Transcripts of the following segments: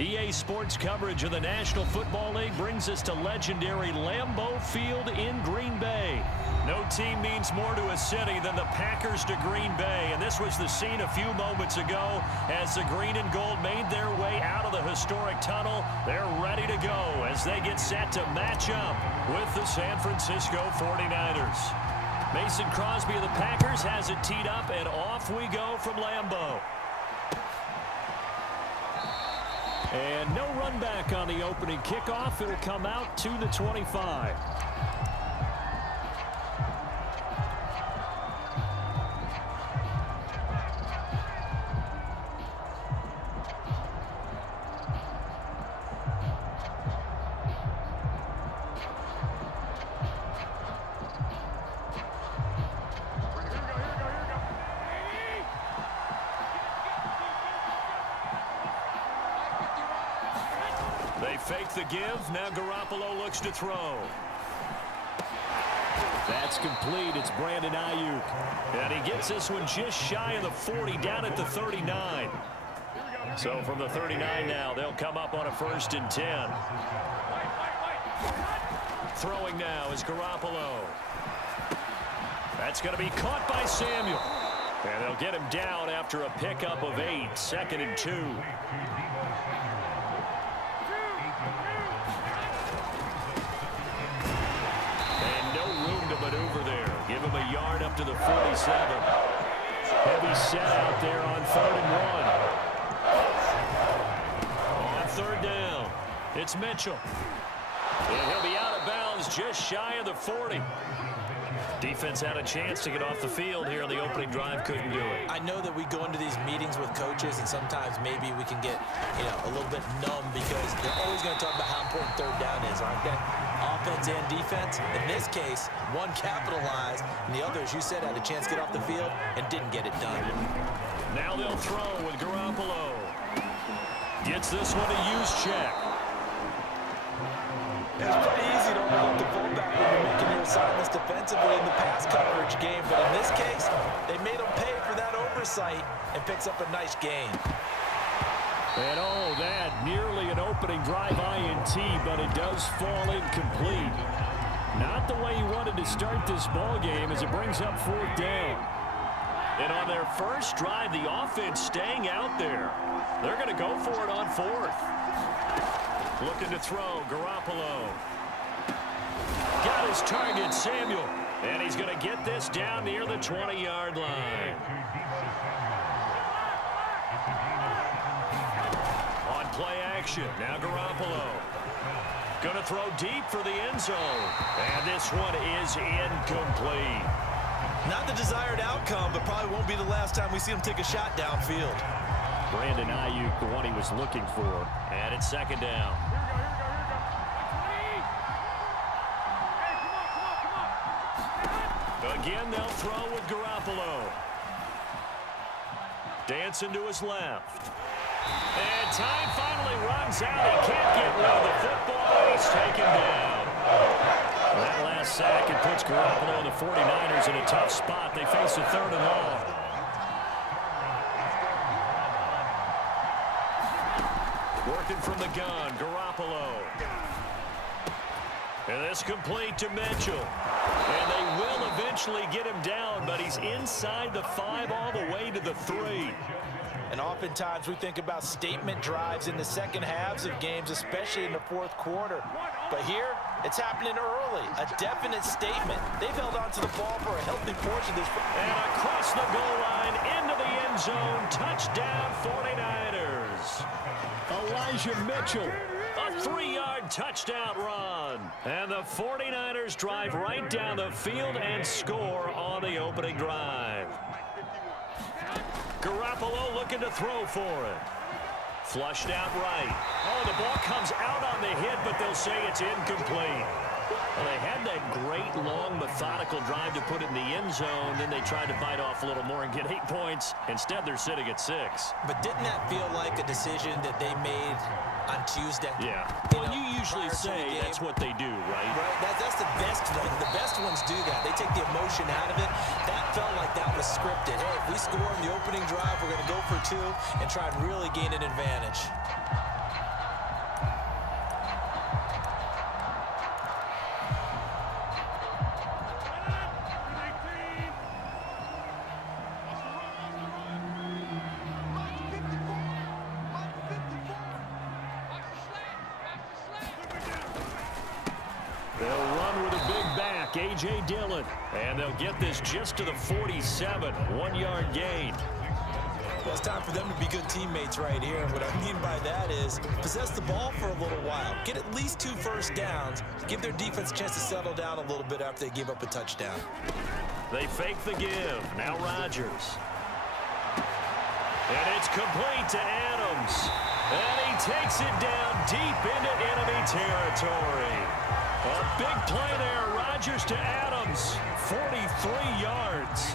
EA Sports coverage of the National Football League brings us to legendary Lambeau Field in Green Bay. No team means more to a city than the Packers to Green Bay, and this was the scene a few moments ago as the green and gold made their way out of the historic tunnel. They're ready to go as they get set to match up with the San Francisco 49ers. Mason Crosby of the Packers has it teed up, and off we go from Lambeau. And no run back on the opening kickoff. It'll come out to the 25. They fake the give. Now Garoppolo looks to throw. That's complete. It's Brandon Ayuk. And he gets this one just shy of the 40, down at the 39. So from the 39 now, they'll come up on a 1st and 10. Throwing now is Garoppolo. That's going to be caught by Samuel. And they'll get him down after a pickup of 8, 2nd and 2. Maneuver there. Give him a yard up to the 47. Heavy set out there on 3rd and 1. On 3rd down, it's Mitchell. And he'll be out of bounds just shy of the 40. Defense had a chance to get off the field here on the opening drive, couldn't do it. I know that we go into these meetings with coaches, and sometimes maybe we can get, a little bit numb because they're always going to talk about how important 3rd down is, aren't they? Offense and defense. In this case, one capitalized, and the other, as you said, had a chance to get off the field and didn't get it done. Now they'll throw with Garoppolo. Gets this one to use check. It's pretty easy to overlook the fullback when you're making your assignments defensively in the pass coverage game, but in this case, they made him pay for that oversight and picks up a nice gain. And oh, that nearly an opening drive INT, but it does fall incomplete. Not the way he wanted to start this ball game as it brings up 4th down. And on their first drive, the offense staying out there. They're going to go for it on 4th. Looking to throw, Garoppolo. Got his target, Samuel. And he's going to get this down near the 20-yard line. On play action, now Garoppolo. Going to throw deep for the end zone. And this one is incomplete. Not the desired outcome, but probably won't be the last time we see him take a shot downfield. Brandon Ayuk, the one he was looking for. And it's 2nd down. Again, they'll throw with Garoppolo. Dancing to his left. And time finally runs out. He can't get rid of the football. He's taken down. That last sack, it puts Garoppolo and the 49ers in a tough spot. They face a 3rd and long. Working from the gun, Garoppolo. And this complete to Mitchell. And they will eventually get him down, but he's inside the 5 all the way to the 3. And oftentimes we think about statement drives in the second halves of games, especially in the 4th quarter. But here, it's happening early. A definite statement. They've held on to the ball for a healthy portion of this. And across the goal line, into the end zone. Touchdown, 49ers. Elijah Mitchell. A 3-yard touchdown run. And the 49ers drive right down the field and score on the opening drive. Garoppolo looking to throw for it. Flushed out right. Oh, the ball comes out on the hit, but they'll say it's incomplete. Well, they had that great, long, methodical drive to put it in the end zone. Then they tried to bite off a little more and get 8 points. Instead, they're sitting at 6. But didn't that feel like a decision that they made on Tuesday? Yeah. Well, you usually say that's what they do, right? Right. That's the best one. The best ones do that. They take the emotion out of it. That felt like that was scripted. Hey, if we score in the opening drive, we're going to go for 2 and try and really gain an advantage. A.J. Dillon. And they'll get this just to the 47. 1-yard gain. Well, it's time for them to be good teammates right here. And what I mean by that is possess the ball for a little while. Get at least 2 first downs. Give their defense a chance to settle down a little bit after they give up a touchdown. They fake the give. Now Rodgers. And it's complete to Adams. And he takes it down deep into enemy territory. A big play there. Rodgers to Adams. 43 yards.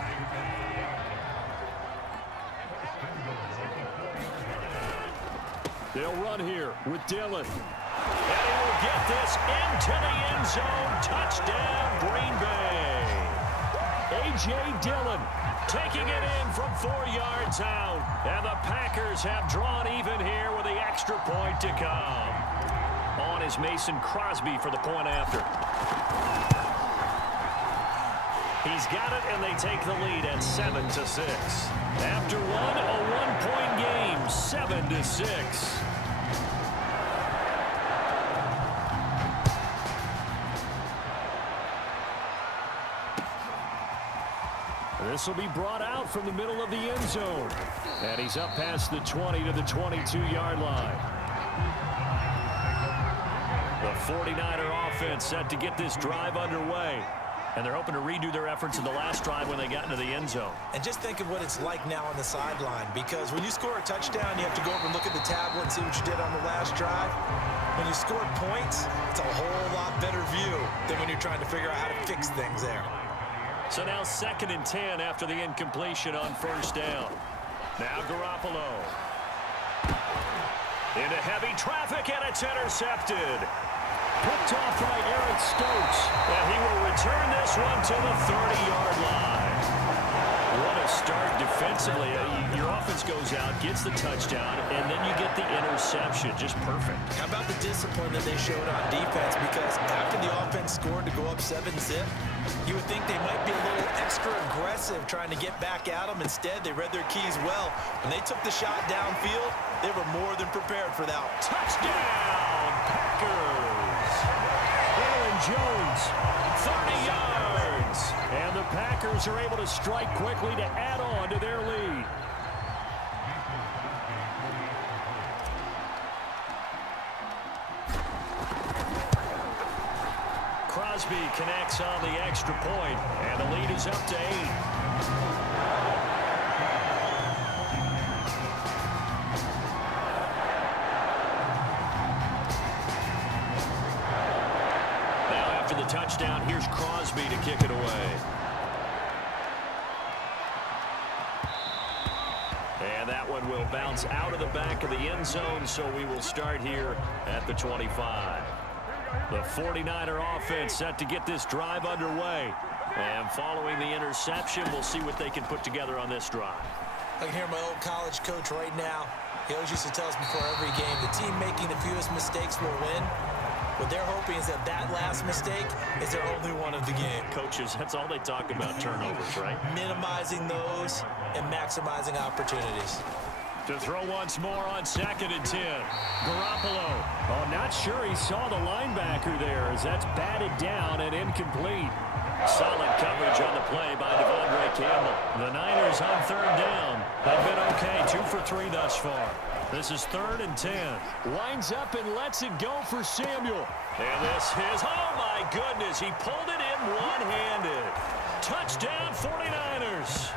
They'll run here with Dillon. And he will get this into the end zone. Touchdown, Green Bay. A.J. Dillon taking it in from 4 yards out. And the Packers have drawn even here with the extra point to come. On is Mason Crosby for the point after. He's got it, and they take the lead at 7-6. After one, a one-point game, 7-6. This will be brought out from the middle of the end zone. And he's up past the 20 to the 22-yard line. The 49er offense set to get this drive underway. And they're hoping to redo their efforts in the last drive when they got into the end zone. And just think of what it's like now on the sideline, because when you score a touchdown, you have to go over and look at the tablet and see what you did on the last drive. When you score points, it's a whole lot better view than when you're trying to figure out how to fix things there. So now 2nd and 10 after the incompletion on first down. Now Garoppolo. Into heavy traffic, and it's intercepted. Picked off by Eric Stokes, and he will return this one to the 30-yard line. What a start defensively. Your offense goes out, gets the touchdown, and then you get the interception. Just perfect. How about the discipline that they showed on defense? Because after the offense scored to go up 7-zip, you would think they might be a little extra aggressive trying to get back at them. Instead, they read their keys well. When they took the shot downfield, they were more than prepared for that. Touchdown, Packers! Aaron Jones, 30 yards. And the Packers are able to strike quickly to add on to their lead. Crosby connects on the extra point, and the lead is up to 8. The touchdown, here's Crosby to kick it away. And that one will bounce out of the back of the end zone, so we will start here at the 25. The 49er offense set to get this drive underway. And following the interception, we'll see what they can put together on this drive. I can hear my old college coach right now. He always used to tell us before every game, the team making the fewest mistakes will win. What they're hoping is that last mistake is their only one of the game. Coaches, that's all they talk about, turnovers, right? Minimizing those and maximizing opportunities. To throw once more on 2nd and 10. Garoppolo. Oh, not sure he saw the linebacker there as that's batted down and incomplete. Solid coverage on the play by Devondre Campbell. The Niners on 3rd down. They've been okay, 2 for 3 thus far. This is 3rd and 10. Winds up and lets it go for Samuel. And this is, oh my goodness, he pulled it in one-handed. Touchdown 49ers.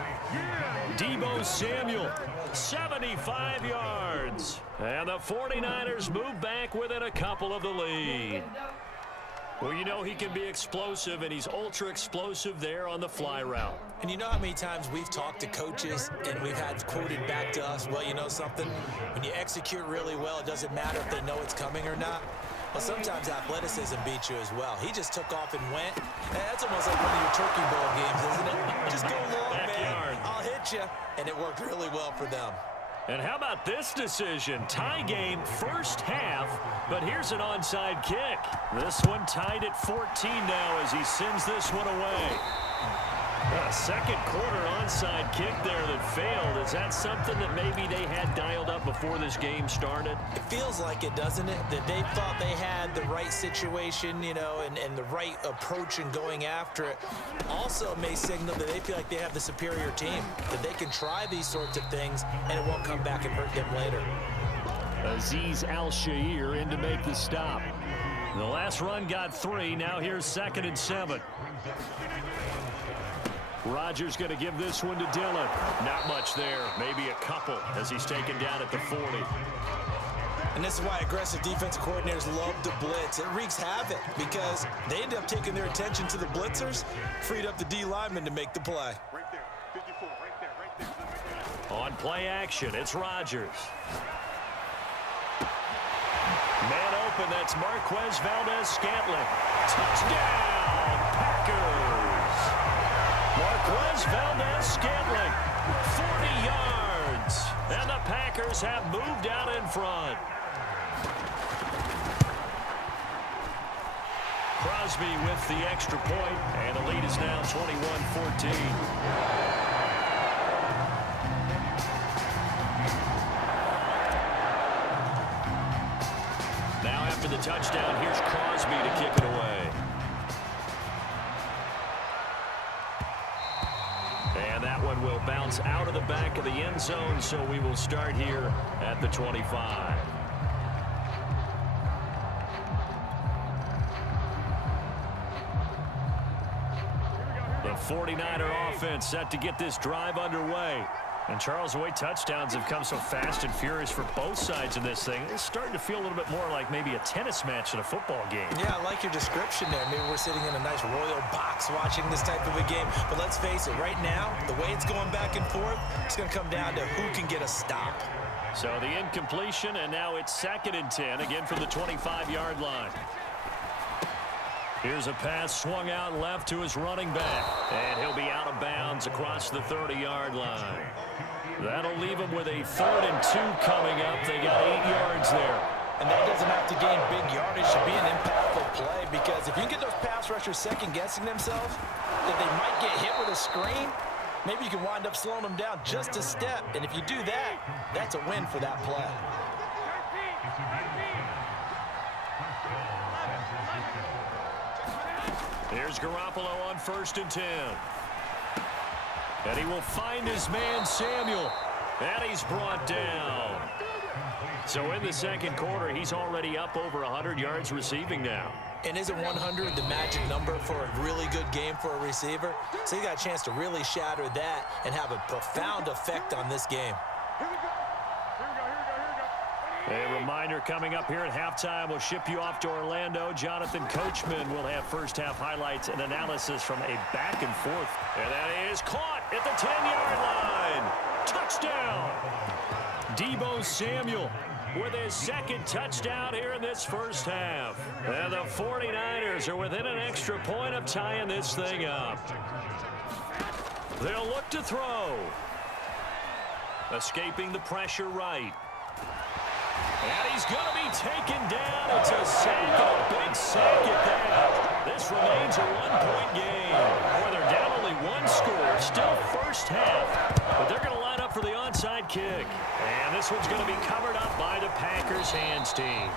Deebo Samuel, 75 yards. And the 49ers move back within a couple of the lead. Well, you know he can be explosive, and he's ultra-explosive there on the fly route. And you know how many times we've talked to coaches and we've had quoted back to us, well, you know something? When you execute really well, it doesn't matter if they know it's coming or not. Well, sometimes athleticism beats you as well. He just took off and went. And that's almost like one of your Turkey Bowl games, isn't it? Just go long, man. I'll hit you. And it worked really well for them. And how about this decision? Tie game first half, but here's an onside kick. This one tied at 14 now as he sends this one away. A second quarter onside kick there that failed. Is that something that maybe they had dialed up before this game started? It feels like it, doesn't it? That they thought they had the right situation, you know, and the right approach in going after it. Also may signal that they feel like they have the superior team, that they can try these sorts of things and it won't come back and hurt them later. Azeez Al-Shaair in to make the stop. The last run got 3. Now here's 2nd and 7. Rodgers going to give this one to Dillon. Not much there. Maybe a couple as he's taken down at the 40. And this is why aggressive defensive coordinators love to blitz. It wreaks havoc because they end up taking their attention to the blitzers, freed up the D lineman to make the play. Right there, 54, right there. On play action, it's Rodgers. Man open, that's Marquez Valdez-Scantling. Touchdown, Packers! Marquez Valdez-Scantling, 40 yards. And the Packers have moved out in front. Crosby with the extra point, and the lead is now 21-14. Now after the touchdown, here's Crosby to kick it away. And that one will bounce out of the back of the end zone, so we will start here at the 25. The 49er offense set to get this drive underway. And Charles, the way touchdowns have come so fast and furious for both sides in this thing, it's starting to feel a little bit more like maybe a tennis match in a football game. Yeah, I like your description there. Maybe we're sitting in a nice royal box watching this type of a game. But let's face it, right now, the way it's going back and forth, it's going to come down to who can get a stop. So the incompletion, and now it's 2nd and 10, again from the 25-yard line. Here's a pass swung out left to his running back, and he'll be out of bounds across the 30-yard line. That'll leave him with a 3rd and 2 coming up. They got 8 yards there. And that doesn't have to gain big yardage to be an impactful play, because if you can get those pass rushers second-guessing themselves, that they might get hit with a screen, maybe you can wind up slowing them down just a step. And if you do that, that's a win for that play. Here's Garoppolo on 1st and 10. And he will find his man, Samuel. And he's brought down. So in the second quarter, he's already up over 100 yards receiving now. And isn't 100 the magic number for a really good game for a receiver? So he got a chance to really shatter that and have a profound effect on this game. A reminder coming up here at halftime, we'll ship you off to Orlando. Jonathan Coachman will have first-half highlights and analysis from a back and forth. And that is caught at the 10-yard line. Touchdown! Deebo Samuel with his 2nd touchdown here in this first half. And the 49ers are within an extra point of tying this thing up. They'll look to throw. Escaping the pressure right. And he's going to be taken down. It's a sack, a big sack at that. This remains a one-point game. Boy, they're down only 1 score. Still first half, but they're going to line up for the onside kick. And this one's going to be covered up by the Packers hands team.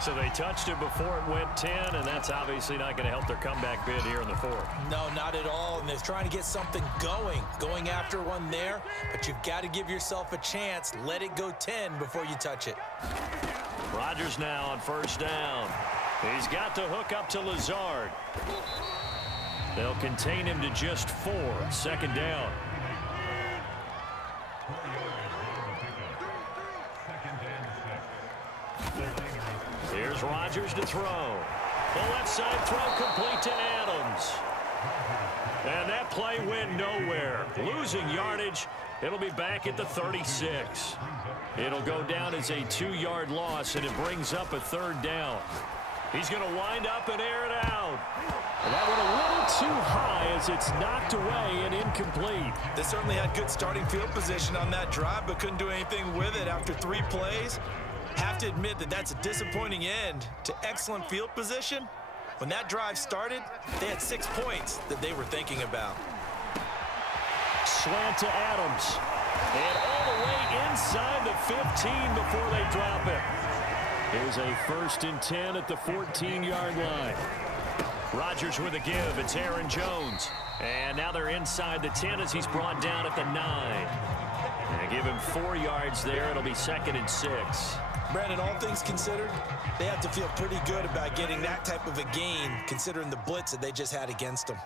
So they touched it before it went 10, and that's obviously not going to help their comeback bid here in the 4th. No, not at all. And they're trying to get something going after one there. But you've got to give yourself a chance. Let it go 10 before you touch it. Rodgers now on 1st down. He's got to hook up to Lazard. They'll contain him to just 4. 2nd down. Here's Rodgers to throw. The left side throw complete to Adams. And that play went nowhere. Losing yardage. It'll be back at the 36. It'll go down as a 2-yard loss, and it brings up a 3rd down. He's going to wind up and air it out. And that went a little too high as it's knocked away and incomplete. They certainly had good starting field position on that drive, but couldn't do anything with it after 3 plays. Have to admit that that's a disappointing end to excellent field position, When that drive started, they had 6 points that they were thinking about. Slant to Adams. And all the way inside the 15 before they drop it. Here's a 1st and 10 at the 14-yard line. Rodgers with a give. It's Aaron Jones. And now they're inside the 10 as he's brought down at the 9. And give him 4 yards there. It'll be 2nd and 6. Brandon, all things considered, they have to feel pretty good about getting that type of a gain, considering the blitz that they just had against them.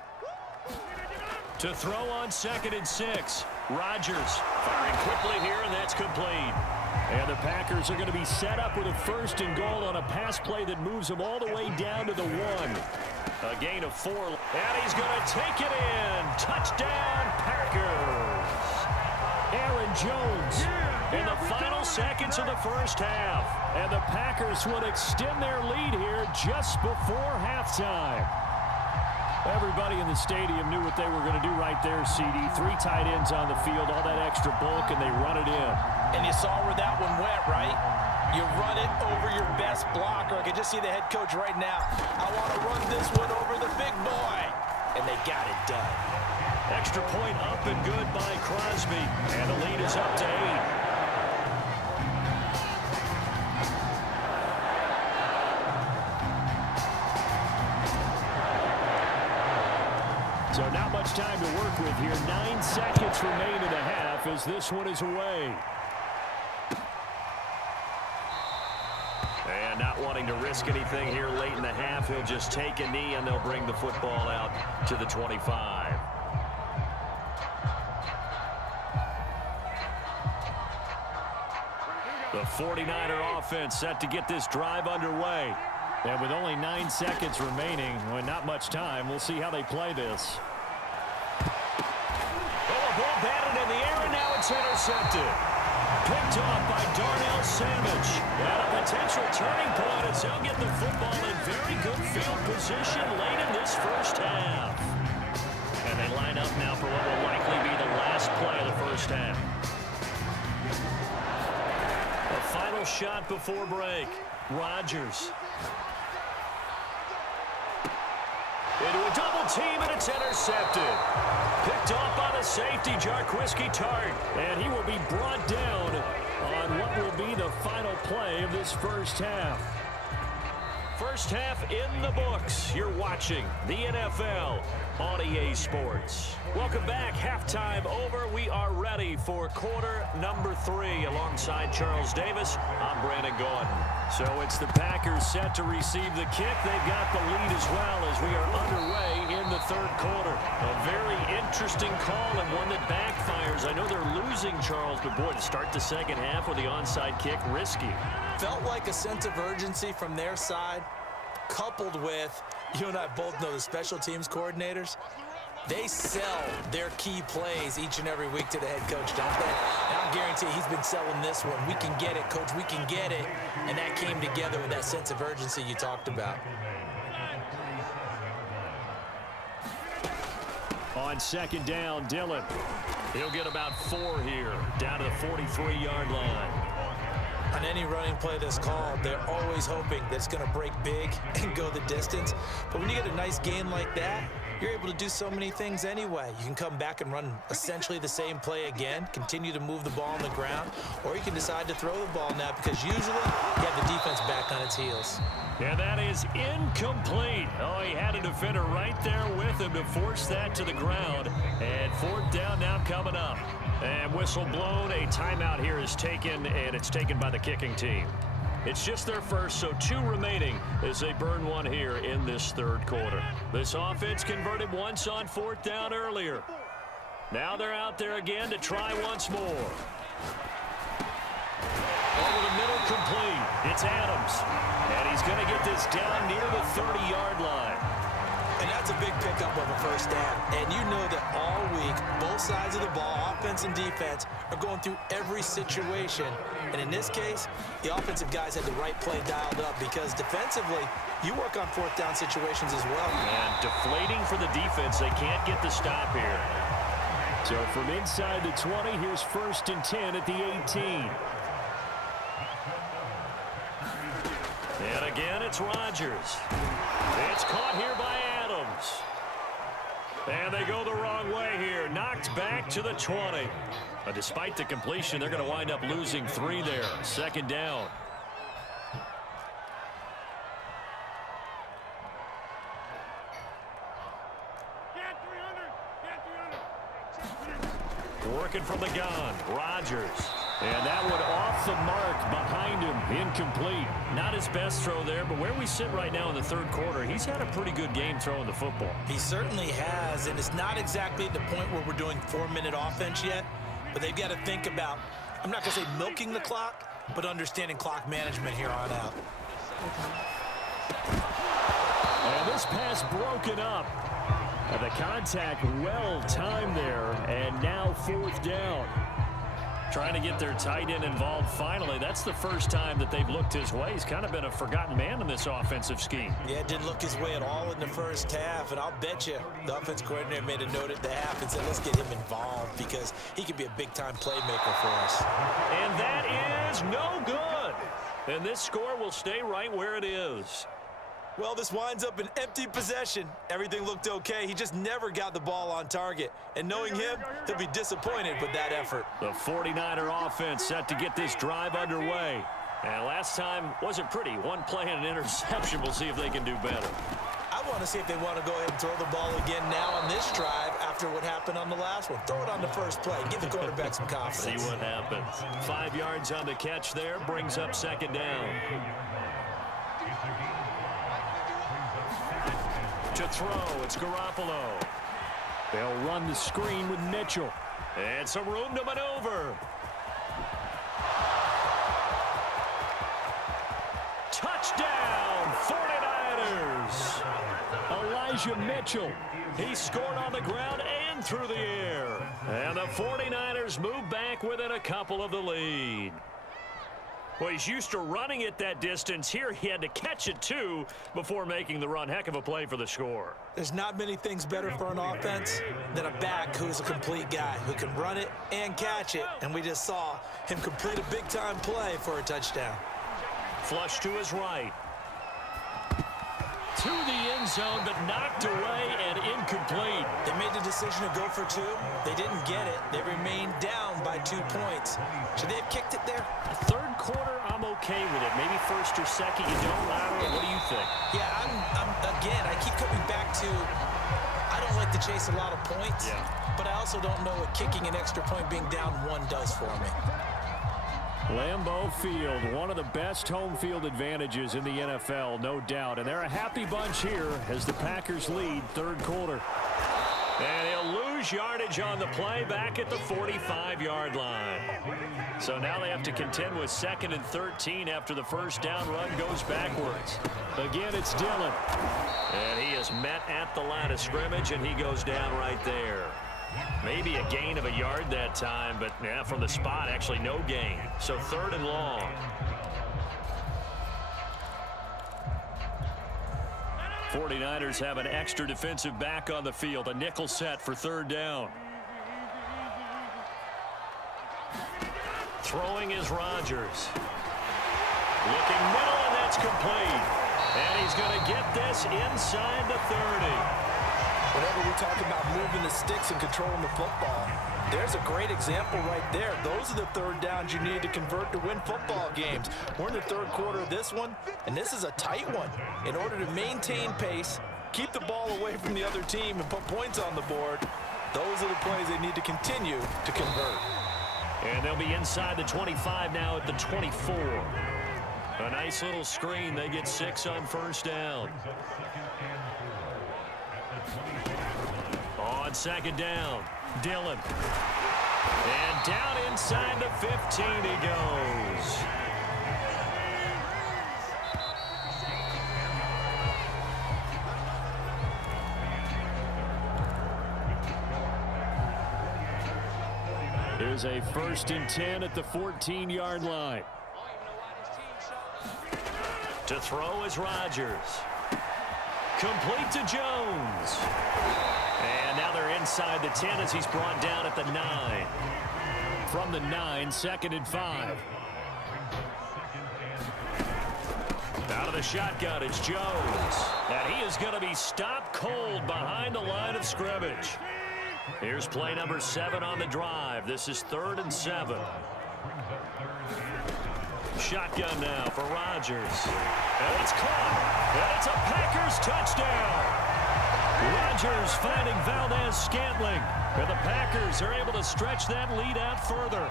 To throw on 2nd and 6. Rodgers firing quickly here, and that's complete. And the Packers are going to be set up with a 1st and goal on a pass play that moves them all the way down to the 1. A gain of 4. And he's going to take it in. Touchdown, Packers. Aaron Jones in the final seconds of the first half. And the Packers would extend their lead here just before halftime. Everybody in the stadium knew what they were going to do right there, CD. 3 tight ends on the field, all that extra bulk, and they run it in. And you saw where that one went, right? You run it over your best blocker. I can just see the head coach right now. I want to run this one over the big boy. And they got it done. Extra point up and good by Crosby. And the lead is up to 8. So not much time to work with here. 9 seconds remain in the half as this one is away. And not wanting to risk anything here late in the half, he'll just take a knee and they'll bring the football out to the 25. The 49er offense set to get this drive underway. And with only 9 seconds remaining, well, not much time, we'll see how they play this. Oh, a ball batted in the air, and now it's intercepted. Picked off by Darnell Savage. And a potential turning point as he'll get the football in very good field position late in this first half. And they line up now for what will likely be the last play of the first half. A final shot before break. Rodgers. Into a double team, and it's intercepted. Picked off by the safety, Jarquiski Tart. And he will be brought down on what will be the final play of this first half. First half in the books. You're watching the NFL on EA Sports. Welcome back. Halftime over. We are ready for quarter number 3. Alongside Charles Davis, I'm Brandon Gordon. So it's the Packers set to receive the kick. They've got the lead as well as we are underway in the third quarter. A very interesting call and one that backfires. I know they're losing, Charles, but boy, to start the second half with the onside kick, risky. Felt like a sense of urgency from their side, coupled with, you and I both know the special teams coordinators, they sell their key plays each and every week to the head coach, don't they? And I'll guarantee he's been selling this one. We can get it, coach, we can get it. And that came together with that sense of urgency you talked about. On second down, Dillon. He'll get about 4 here, down to the 43-yard line. On any running play that's called, they're always hoping that it's going to break big and go the distance. But when you get a nice gain like that, you're able to do so many things anyway. You can come back and run essentially the same play again, continue to move the ball on the ground, or you can decide to throw the ball now because usually you have the defense back on its heels. And that is incomplete. Oh, he had a defender right there with him to force that to the ground. And 4th down now coming up. And whistle blown. A timeout here is taken, and it's taken by the kicking team. It's just their first, so 2 remaining as they burn 1 here in this third quarter. This offense converted once on 4th down earlier. Now they're out there again to try once more. Over the middle, complete. It's Adams. And he's going to get this down near the 30-yard line. And that's a big pickup of a first down. And you know that all week, both sides of the ball, offense and defense, are going through every situation. And in this case, the offensive guys had the right play dialed up because defensively, you work on 4th down situations as well. And deflating for the defense. They can't get the stop here. So from inside the 20, here's 1st and 10 at the 18. And again, it's Rodgers. It's It's caught here by Adams. And they go the wrong way here. Knocked back to the 20. But despite the completion, they're going to wind up losing 3 there. Second down. Working from the gun, Rodgers. And that one off the mark behind him, incomplete. Not his best throw there, but where we sit right now in the third quarter, he's had a pretty good game throwing the football. He certainly has, and it's not exactly the point where we're doing 4-minute offense yet, but they've got to think about, I'm not going to say milking the clock, but understanding clock management here on out. And this pass broken up. And the contact well timed there, and now 4th down. Trying to get their tight end involved finally. That's the first time that they've looked his way. He's kind of been a forgotten man in this offensive scheme. Yeah, it didn't look his way at all in the first half, and I'll bet you the offense coordinator made a note at the half and said, let's get him involved because he could be a big-time playmaker for us. And that is no good. And this score will stay right where it is. Well, this winds up an empty possession. Everything looked okay. He just never got the ball on target. And knowing him, he'll be disappointed with that effort. The 49er offense set to get this drive underway. And last time wasn't pretty. One play and an interception. We'll see if they can do better. I want to see if they want to go ahead and throw the ball again now on this drive after what happened on the last one. Throw it on the first play. Give the quarterback some confidence. See what happens. 5 yards on the catch there. Brings up second down. To throw, it's Garoppolo. They'll run the screen with Mitchell. And some room to maneuver. Touchdown, 49ers. Elijah Mitchell. He scored on the ground and through the air. And the 49ers move back within a couple of the lead. Well, he's used to running it that distance. Here he had to catch it, too, before making the run. Heck of a play for the score. There's not many things better for an offense than a back who's a complete guy who can run it and catch it. And we just saw him complete a big-time play for a touchdown. Flush to his right. To the end zone, but knocked away and incomplete. They made the decision to go for 2. They didn't get it. They remained down by 2 points. Should they have kicked it there? Third quarter, I'm okay with it. Maybe first or second, you don't lateral. What do you think? Yeah, again, I keep coming back to, I don't like to chase a lot of points, but I also don't know what kicking an extra point being down 1 does for me. Lambeau Field, one of the best home field advantages in the NFL, no doubt. And they're a happy bunch here as the Packers lead third quarter. And he'll lose yardage on the play back at the 45-yard line. So now they have to contend with 2nd and 13 after the first down run goes backwards. Again, it's Dillon. And he is met at the line of scrimmage, and he goes down right there. Maybe a gain of a yard that time, but yeah, from the spot, actually no gain. So 3rd and long. 49ers have an extra defensive back on the field. A nickel set for 3rd down. Throwing is Rodgers. Looking middle, and that's complete. And he's going to get this inside the 30. Whenever we talk about moving the sticks and controlling the football, there's a great example right there. Those are the 3rd downs you need to convert to win football games. We're in the 3rd quarter of this one, and this is a tight one. In order to maintain pace, keep the ball away from the other team, and put points on the board, those are the plays they need to continue to convert. And they'll be inside the 25 now at the 24. A nice little screen. They get 6 on first down. On second down, Dillon. And down inside the 15 he goes. Here's a 1st and 10 at the 14-yard line. To throw is Rodgers. Complete to Jones. And now they're inside the 10 as he's brought down at the 9. From the 9, 2nd and 5. Out of the shotgun, it's Jones. And he is going to he's stopped cold behind the line of scrimmage. Here's play number 7 on the drive. This is 3rd and 7. Shotgun now for Rodgers. And it's caught. And it's a Packers touchdown. Rodgers finding Valdez-Scantling. And the Packers are able to stretch that lead out further.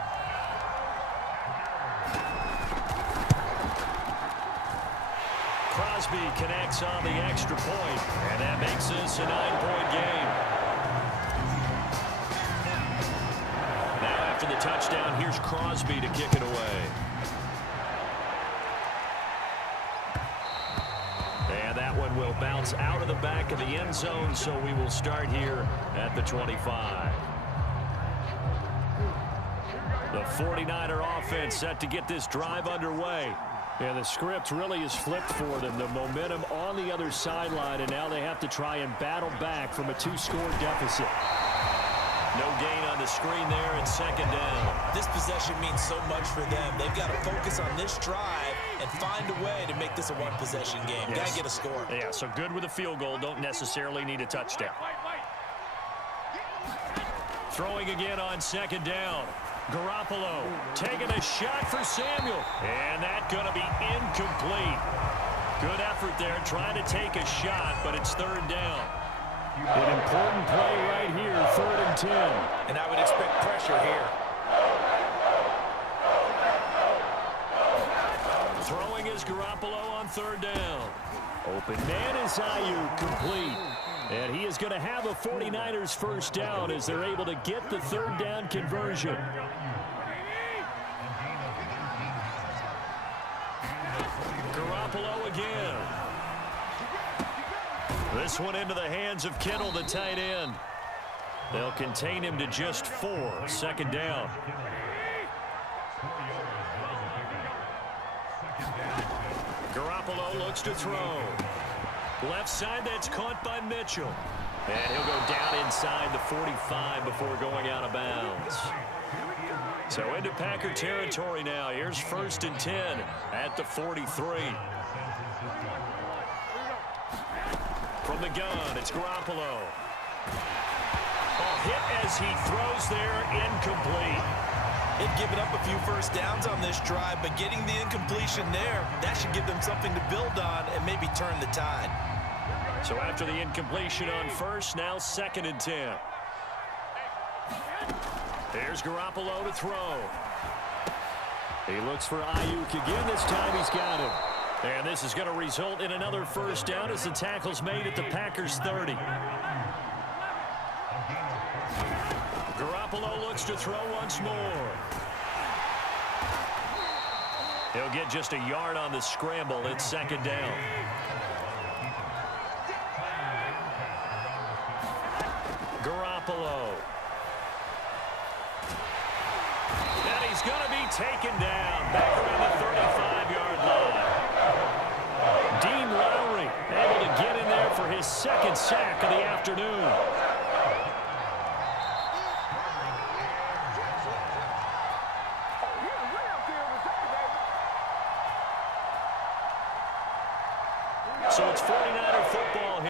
Crosby connects on the extra point, and that makes this a 9-point game. Now after the touchdown, here's Crosby to kick it away. And that one will bounce out of the back of the end zone, so we will start here at the 25. The 49er offense set to get this drive underway. Yeah, the script really is flipped for them. The momentum on the other sideline, and now they have to try and battle back from a 2-score deficit. No gain on the screen there, and 2nd down. This possession means so much for them. They've got to focus on this drive and find a way to make this a one-possession game. Yes. Got to get a score. Yeah, so good with a field goal. Don't necessarily need a touchdown. Throwing again on 2nd down. Garoppolo taking a shot for Samuel. And that's going to be incomplete. Good effort there trying to take a shot, but it's 3rd down. An important play right here, 3rd and 10. And I would expect pressure here. Throwing is Garoppolo on 3rd down. Open man is Ayuk, complete. And he is going to have a 49ers first down as they're able to get the 3rd down conversion. Garoppolo again. This one into the hands of Kittle, the tight end. They'll contain him to just 4. 2nd down. Garoppolo looks to throw. Left side, that's caught by Mitchell. And he'll go down inside the 45 before going out of bounds. So into Packer territory now. Here's 1st and 10 at the 43. From the gun, it's Garoppolo. Hit as he throws there, incomplete. They've given up a few first downs on this drive, but getting the incompletion there, that should give them something to build on and maybe turn the tide. So after the incompletion on 1st, now 2nd and 10. There's Garoppolo to throw. He looks for Ayuk again. This time he's got him. And this is going to result in another first down as the tackle's made at the Packers 30. Garoppolo looks to throw once more. He'll get just a yard on the scramble. It's 2nd down. Garoppolo. And he's going to be taken down back around the 35-yard line. Dean Lowry able to get in there for his 2nd sack of the afternoon.